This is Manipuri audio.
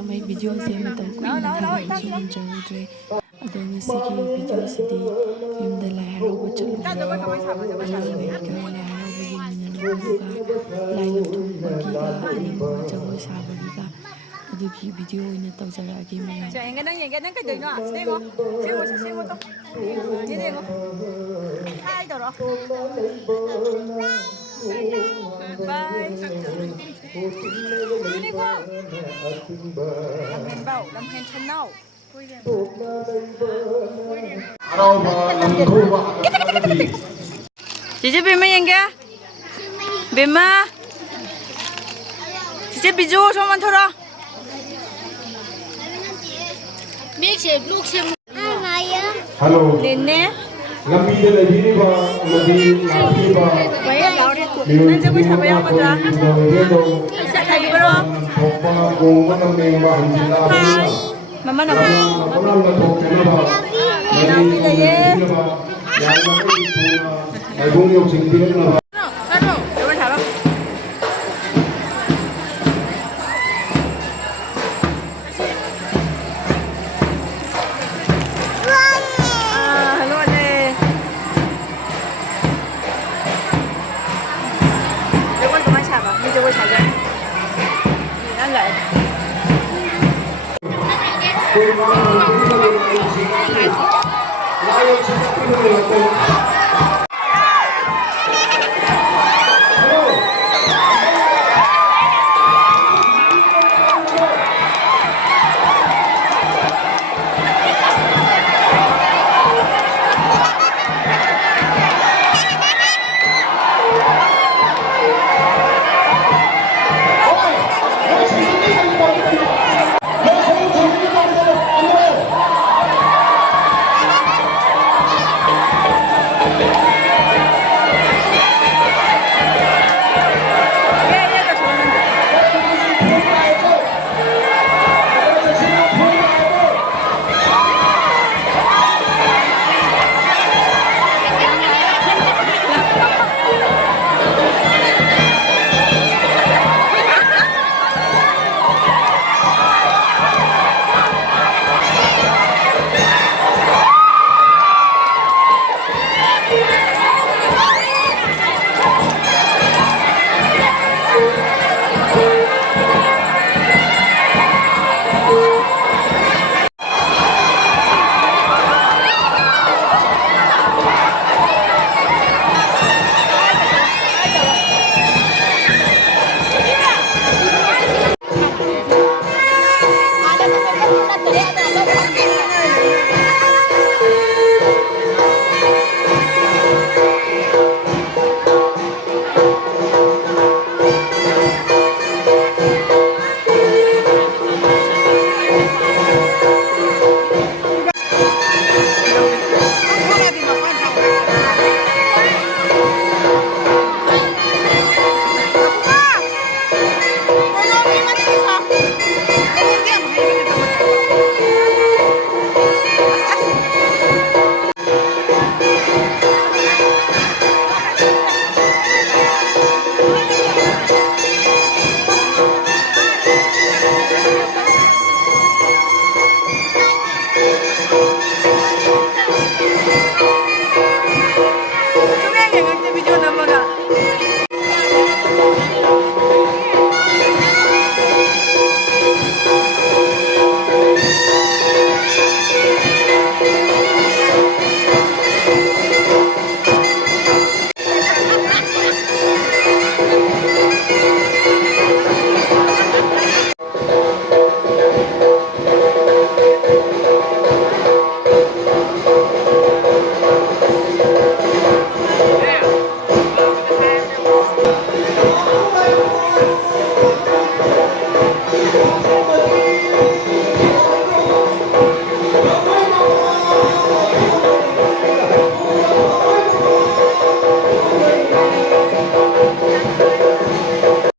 ꯃꯌꯥꯝ ꯑꯩ ꯚꯤꯗꯤꯑꯣꯁꯦ ꯃꯇꯝ ꯀꯨꯏꯅ ꯊꯥꯒꯠꯄꯁꯨ ꯉꯝꯖꯔꯨꯗ꯭ꯔꯦ ꯑꯗꯣ ꯉꯁꯤꯒꯤ ꯚꯤꯗꯤꯑꯣꯁꯤꯗꯤ ꯌꯨꯝꯗ ꯂꯥꯏ ꯍꯔꯥꯎꯕ ꯆꯠꯂꯨꯕ ꯑꯉꯥꯡꯈꯩꯒ ꯂꯥꯏ ꯍꯔꯥꯎꯕ ꯌꯦꯡꯃꯤꯟꯅꯔꯨꯕ ꯑꯗꯨꯒ ꯂꯥꯏ ꯂꯝꯊꯣꯡꯕꯒꯤꯒ ꯑꯅꯤꯡꯕ ꯖꯒꯣꯏ ꯁꯥꯕꯒꯤꯒ ꯑꯗꯨꯒꯤ ꯚꯤꯗꯤꯑꯣ ꯑꯣꯏꯅ ꯇꯧꯖꯔꯛꯑꯒꯦ ꯃꯌꯥꯝ ꯅꯪ ꯀꯩꯗꯧꯏꯅꯣ ꯁꯤꯗ ꯌꯦꯡꯉꯣ ꯁꯦꯡꯉꯣ ꯇꯣ ꯁꯤꯗ ꯌꯦꯡꯉꯣ ꯍꯥꯏ ꯇꯧꯔꯣ ꯕꯥꯏ ꯌꯨꯅꯤꯀꯣ ꯂꯝꯍꯦꯟꯕꯥꯎ ꯂꯝꯍꯦꯟ ꯁꯟꯅꯥꯎ ꯆꯤꯆꯦ ꯕꯦꯝꯃ ꯌꯦꯡꯒꯦ ꯕꯦꯝꯃ ꯆꯤꯆꯦ ꯕꯤꯖꯨ ꯁꯣꯝ ꯑꯣꯟꯊꯣꯔꯛꯑꯣ Hello. ꯂꯤꯟꯅꯦ Lambi da lebih ba, lebih lambi ba. ꯅꯪ ꯖꯒꯣꯏ ꯁꯥꯕ ꯌꯥꯎꯒꯗ꯭ꯔꯥ Hello. ꯁꯥꯕꯤꯕꯔꯣ Papa kung mana memang hanjila benda. ꯃꯃꯥ ꯅꯃꯥ Lama lama na to kena ba. ꯅꯥꯎꯄꯤ ꯂꯩꯌꯦ Yang mana itu na, ayung yung singpilin na ba. ꯖꯒꯣꯏ ꯁꯥꯕ ꯂꯣꯠꯂꯦ ꯖꯒꯣꯏ ꯀꯃꯥꯏꯅ ꯁꯥꯕ ꯃꯤ ꯖꯒꯣꯏ ꯁꯥꯖꯔ ꯅꯪ ꯂꯥꯛꯑꯦ Kung mana yung singpilin na yung singpilin. Layo singpilin na yung